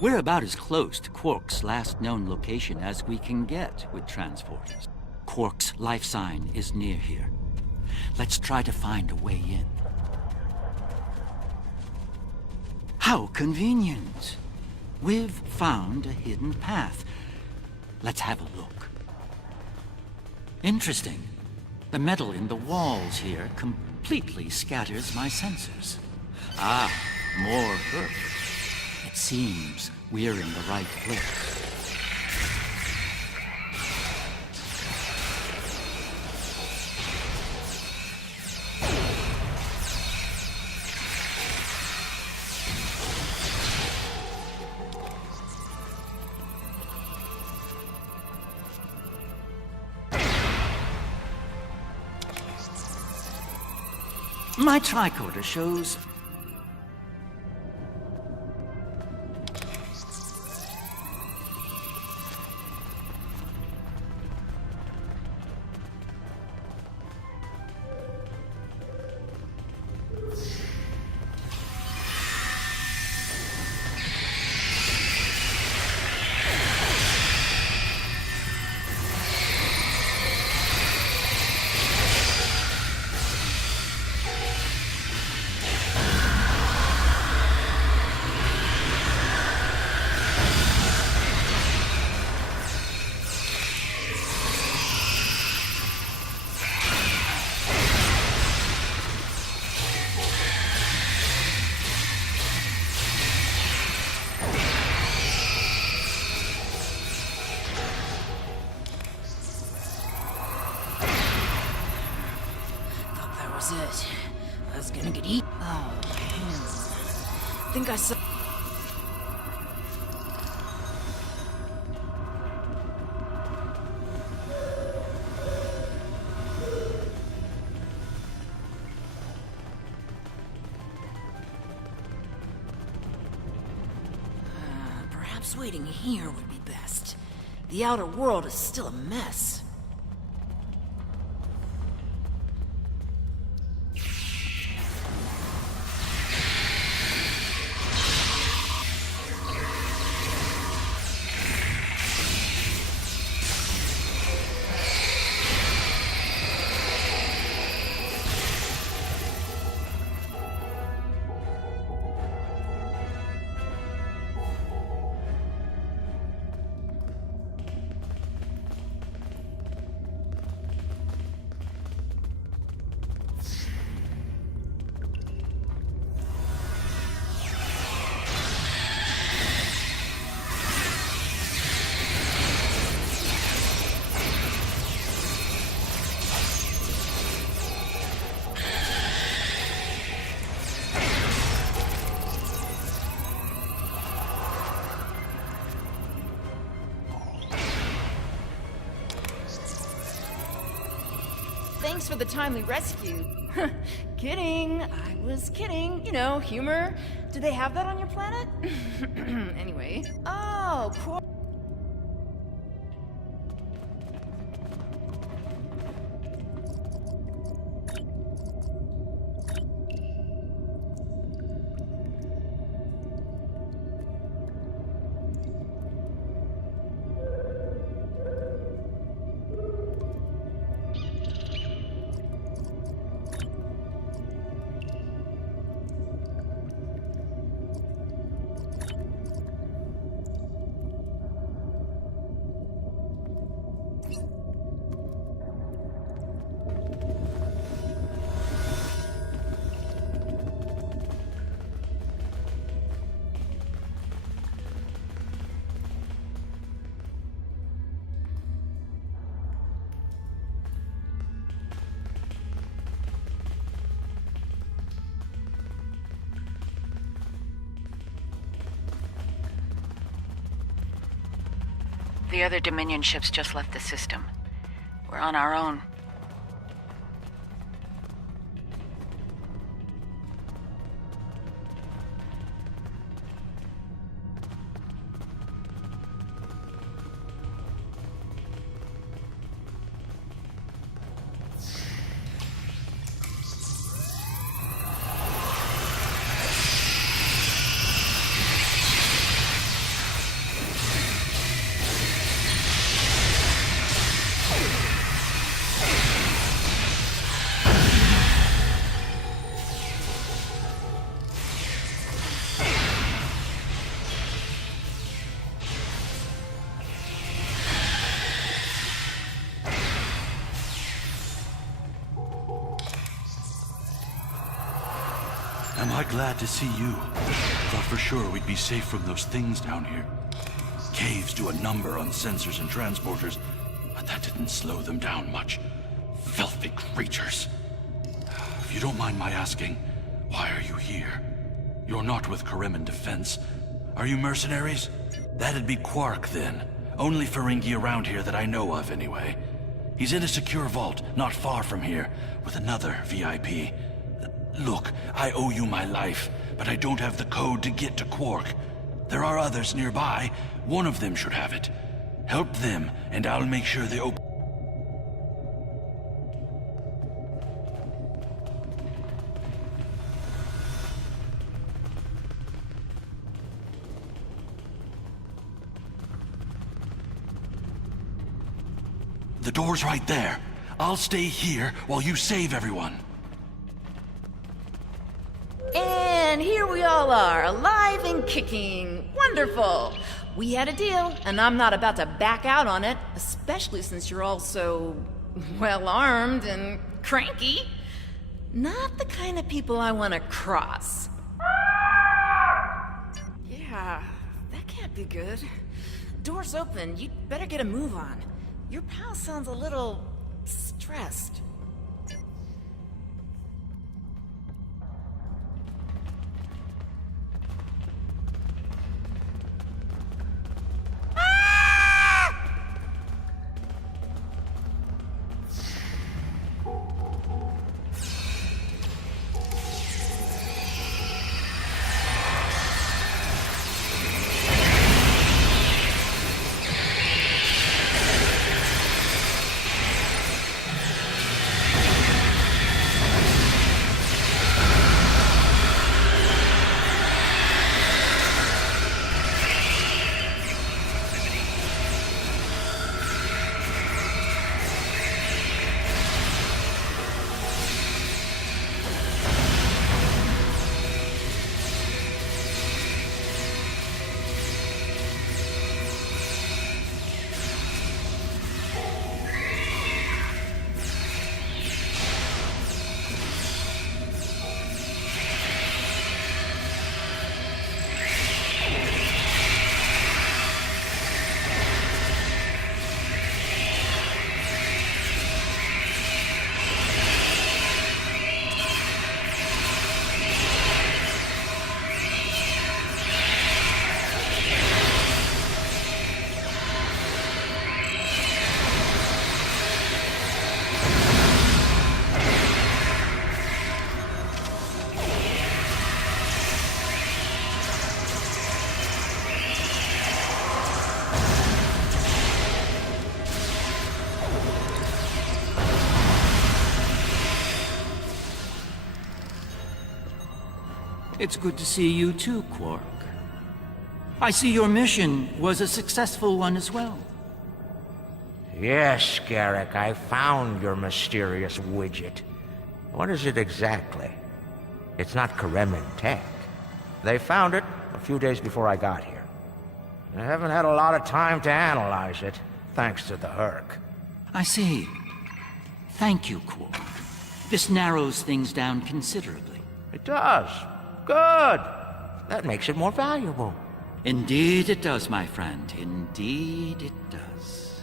We're about as close to Quark's last known location as we can get with transporters. Quark's life sign is near here. Let's try to find a way in. How convenient! We've found a hidden path. Let's have a look. Interesting. The metal in the walls here completely scatters my sensors. Ah, more Earth. It seems we're in the right place. My tricorder shows... It. I was gonna get eaten. Oh, man. Think I saw... perhaps waiting here would be best. The outer world is still a mess. Thanks for the timely rescue. Kidding. I was kidding. You know, humor. Do they have that on your planet? Anyway. Oh, cool. The other Dominion ships just left the system. We're on our own. Am I glad to see you? Thought for sure we'd be safe from those things down here. Caves do a number on sensors and transporters, but that didn't slow them down much. Filthy creatures. If you don't mind my asking, why are you here? You're not with Karemen Defense. Are you mercenaries? That'd be Quark, then. Only Ferengi around here that I know of, anyway. He's in a secure vault, not far from here, with another VIP. Look, I owe you my life, but I don't have the code to get to Quark. There are others nearby. One of them should have it. Help them, and I'll make sure they open... The door's right there. I'll stay here while you save everyone. And here we all are, alive and kicking. Wonderful. We had a deal, and I'm not about to back out on it, especially since you're all so well-armed and cranky. Not the kind of people I want to cross. Yeah, that can't be good. Door's open. You'd better get a move on. Your pal sounds a little stressed. It's good to see you too, Quark. I see your mission was a successful one as well. Yes, Garrick, I found your mysterious widget. What is it exactly? It's not Karemen tech. They found it a few days before I got here. I haven't had a lot of time to analyze it, thanks to the Herc. I see. Thank you, Quark. This narrows things down considerably. It does. Good. That makes it more valuable. Indeed it does, my friend. Indeed it does.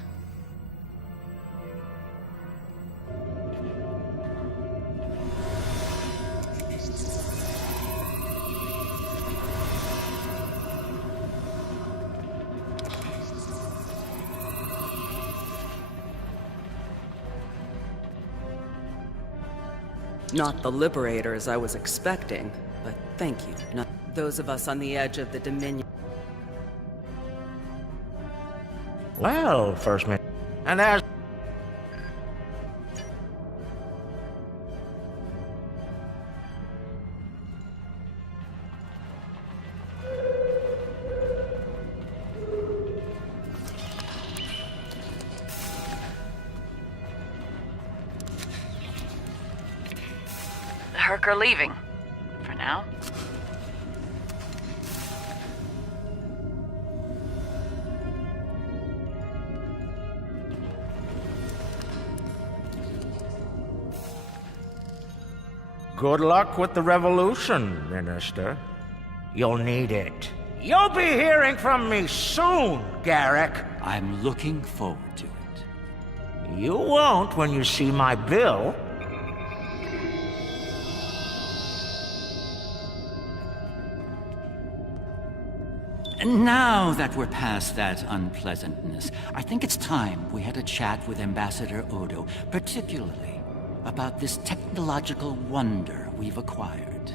Not the liberators I was expecting, but thank you. Not those of us on the edge of the Dominion. Well, First Mate, and as... The Herc are leaving. For now. Good luck with the revolution, Minister. You'll need it. You'll be hearing from me soon, Garrick. I'm looking forward to it. You won't when you see my bill. And now that we're past that unpleasantness, I think it's time we had a chat with Ambassador Odo, particularly about this technological wonder we've acquired.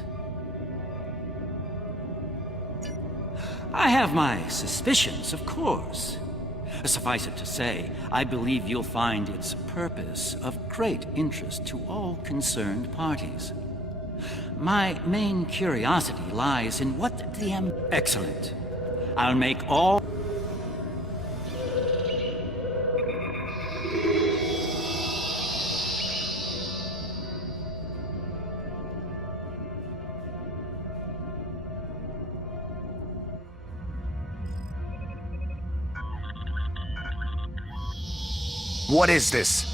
I have my suspicions, of course. Suffice it to say, I believe you'll find its purpose of great interest to all concerned parties. My main curiosity lies in what the Excellent. I'll make all... What is this?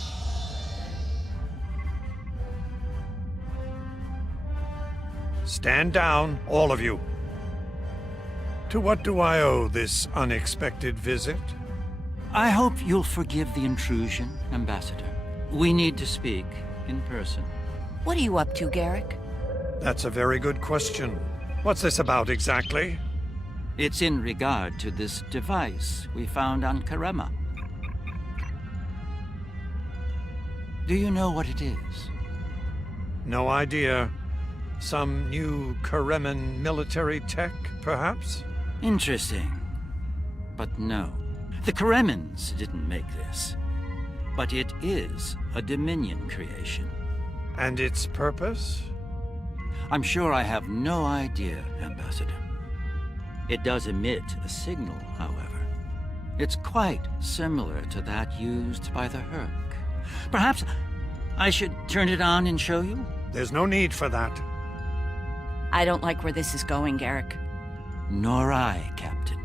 Stand down, all of you. To what do I owe this unexpected visit? I hope you'll forgive the intrusion, Ambassador. We need to speak in person. What are you up to, Garrick? That's a very good question. What's this about exactly? It's in regard to this device we found on Karema. Do you know what it is? No idea. Some new Kareman military tech, perhaps? Interesting. But no. The Karemans didn't make this. But it is a Dominion creation. And its purpose? I'm sure I have no idea, Ambassador. It does emit a signal, however. It's quite similar to that used by the Herc. Perhaps I should turn it on and show you? There's no need for that. I don't like where this is going, Garrick. Nor I, Captain.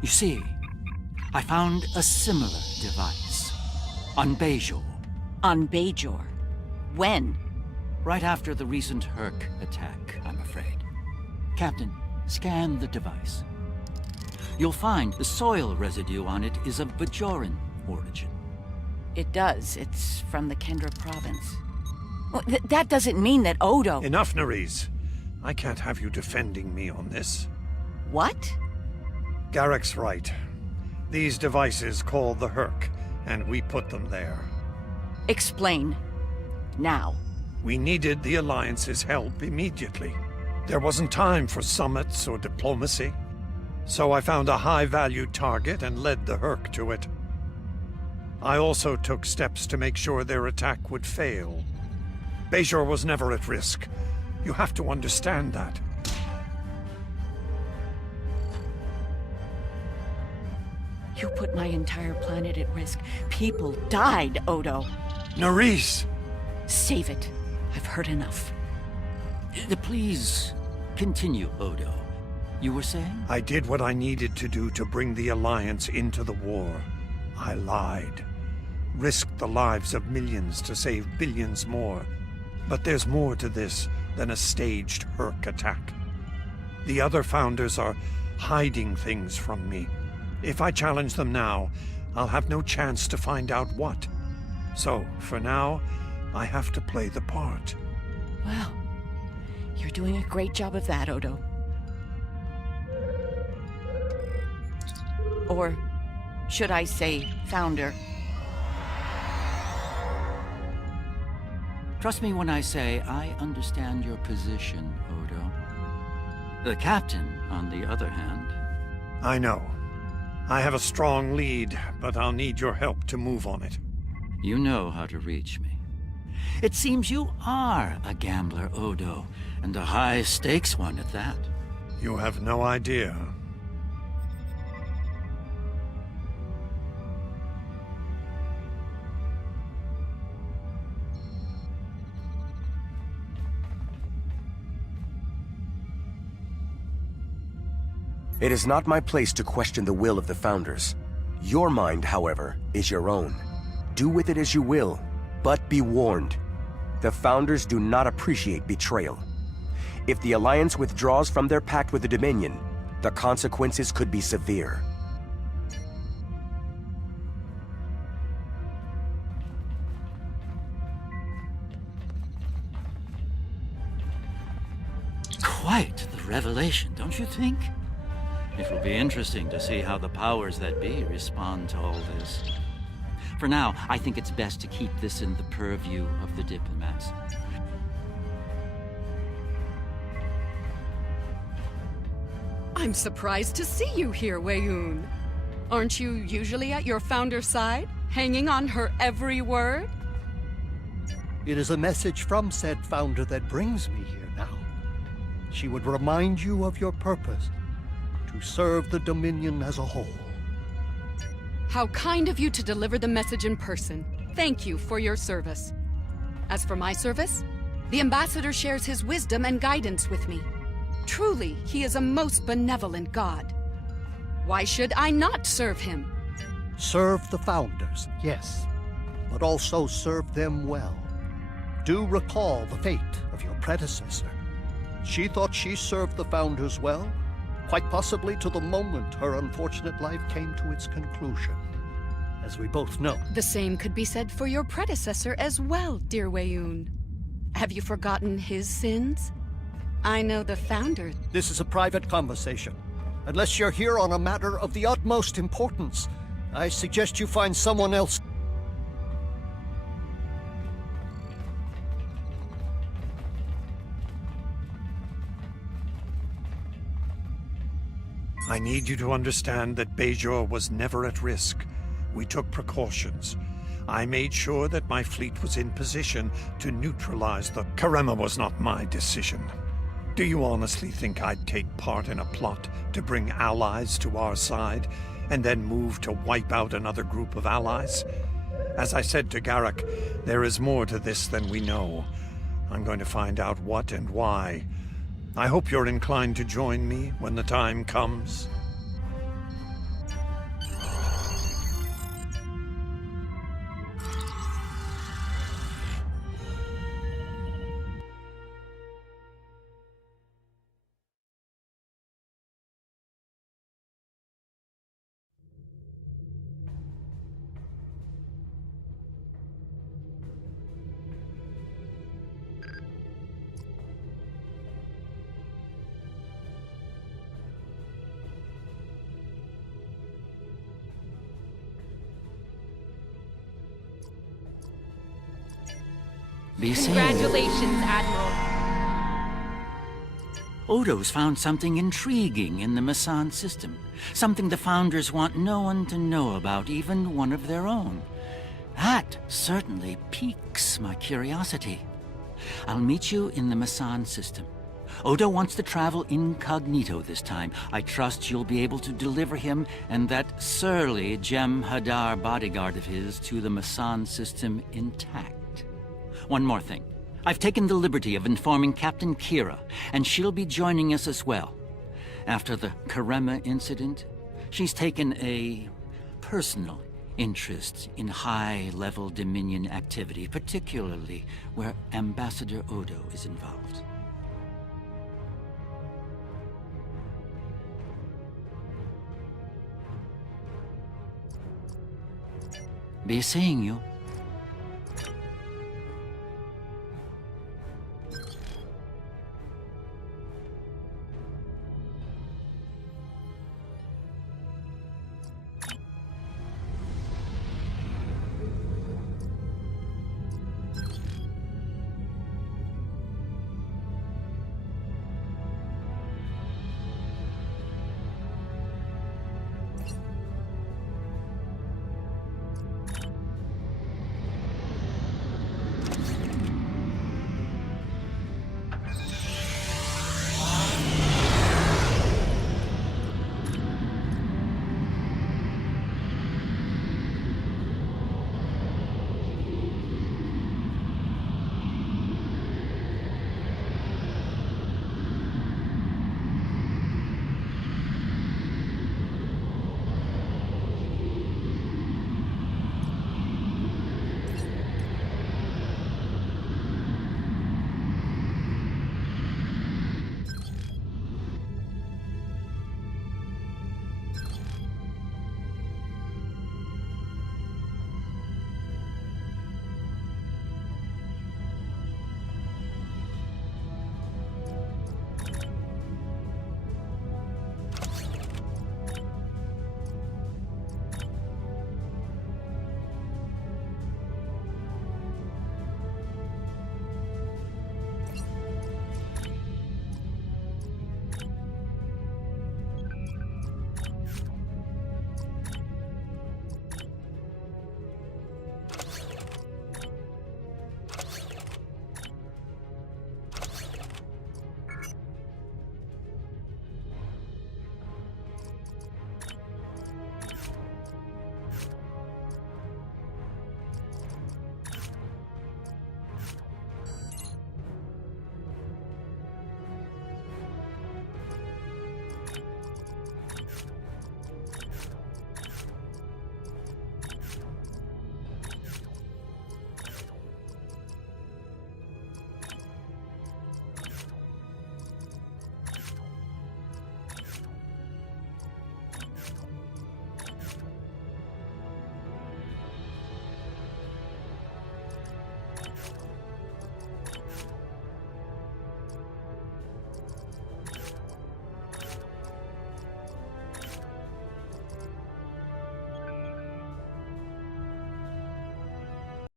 You see, I found a similar device on Bajor. On Bajor? When? Right after the recent Herc attack, I'm afraid. Captain, scan the device. You'll find the soil residue on it is of Bajoran origin. It does. It's from the Kendra province. Well, that doesn't mean that Odo... Enough, Nerys. I can't have you defending me on this. What? Garrick's right. These devices called the Herc, and we put them there. Explain. Now. We needed the Alliance's help immediately. There wasn't time for summits or diplomacy. So I found a high-value target and led the Herc to it. I also took steps to make sure their attack would fail. Bajor was never at risk. You have to understand that. You put my entire planet at risk. People died, Odo. Nerys! Save it. I've heard enough. Please continue, Odo. You were saying? I did what I needed to do to bring the Alliance into the war. I lied. Risked the lives of millions to save billions more. But there's more to this than a staged Herc attack. The other Founders are hiding things from me. If I challenge them now, I'll have no chance to find out what. So, for now, I have to play the part. Well, you're doing a great job of that, Odo. Or should I say, Founder? Trust me when I say I understand your position, Odo. The Captain, on the other hand... I know. I have a strong lead, but I'll need your help to move on it. You know how to reach me. It seems you are a gambler, Odo, and a high-stakes one at that. You have no idea. It is not my place to question the will of the Founders. Your mind, however, is your own. Do with it as you will, but be warned. The Founders do not appreciate betrayal. If the Alliance withdraws from their pact with the Dominion, the consequences could be severe. Quite the revelation, don't you think? It will be interesting to see how the powers that be respond to all this. For now, I think it's best to keep this in the purview of the diplomats. I'm surprised to see you here, Weyoun. Aren't you usually at your founder's side, hanging on her every word? It is a message from said founder that brings me here now. She would remind you of your purpose, to serve the Dominion as a whole. How kind of you to deliver the message in person. Thank you for your service. As for my service, the Ambassador shares his wisdom and guidance with me. Truly, he is a most benevolent god. Why should I not serve him? Serve the Founders, yes, but also serve them well. Do recall the fate of your predecessor. She thought she served the Founders well, quite possibly to the moment her unfortunate life came to its conclusion. As we both know. The same could be said for your predecessor as well, dear Weyoun. Have you forgotten his sins? I know the Founder. This is a private conversation. Unless you're here on a matter of the utmost importance, I suggest you find someone else. I need you to understand that Bajor was never at risk. We took precautions. I made sure that my fleet was in position to neutralize the... Karema was not my decision. Do you honestly think I'd take part in a plot to bring allies to our side, and then move to wipe out another group of allies? As I said to Garruk, there is more to this than we know. I'm going to find out what and why. I hope you're inclined to join me when the time comes. Be safe. Congratulations, Admiral. Odo's found something intriguing in the Masan system. Something the Founders want no one to know about, even one of their own. That certainly piques my curiosity. I'll meet you in the Masan system. Odo wants to travel incognito this time. I trust you'll be able to deliver him and that surly Jem'Hadar bodyguard of his to the Masan system intact. One more thing. I've taken the liberty of informing Captain Kira, and she'll be joining us as well. After the Karema incident, she's taken a personal interest in high-level Dominion activity, particularly where Ambassador Odo is involved. Be seeing you.